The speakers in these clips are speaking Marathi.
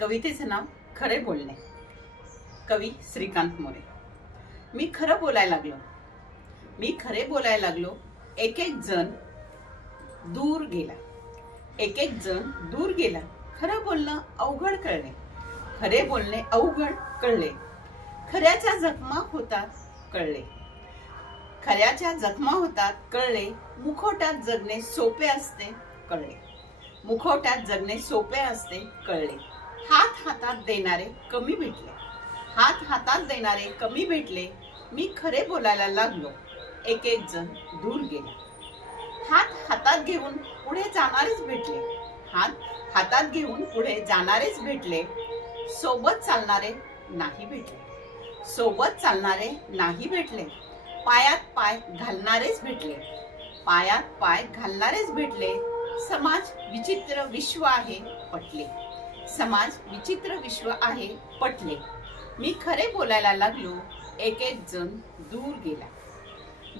कवितेचं नाव खरे बोलणे. कवी श्रीकांत मोरे. मी खरं बोलायला लागलो. एक एक जण दूर गेला. खरं बोलणं अवघड कळले. खरे बोलणे अवघड कळले. खऱ्याच्या जखमा होतात कळले. मुखवट्यात जगणे सोपे असते कळले. हात हातात देणारे कमी भेटले. मी खरे बोलायला लागलो. एक एक जण दूर गेला. हात हातात घेऊन पुढे जाणारेच भेटले. सोबत चालणारे नाही भेटले. पायात पाय घालणारेच भेटले. समाज विचित्र विश्व आहे पटले. मी खरे बोलायला लागलो. एक एक जण दूर गेला.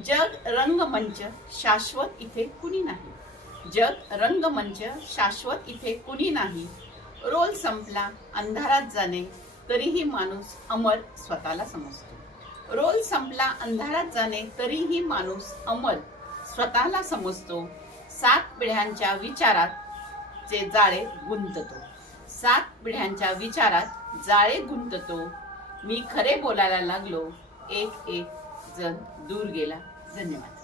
जग रंगमंच शाश्वत इथे कुणी नाही. रोल संपला अंधारात जाणे तरीही माणूस अमर स्वतःला समजतो. 7 पिढ्यांच्या विचारात जाळे गुंततो. मी खरे बोलायला लागलो. एक एक जण दूर गेला. धन्यवाद.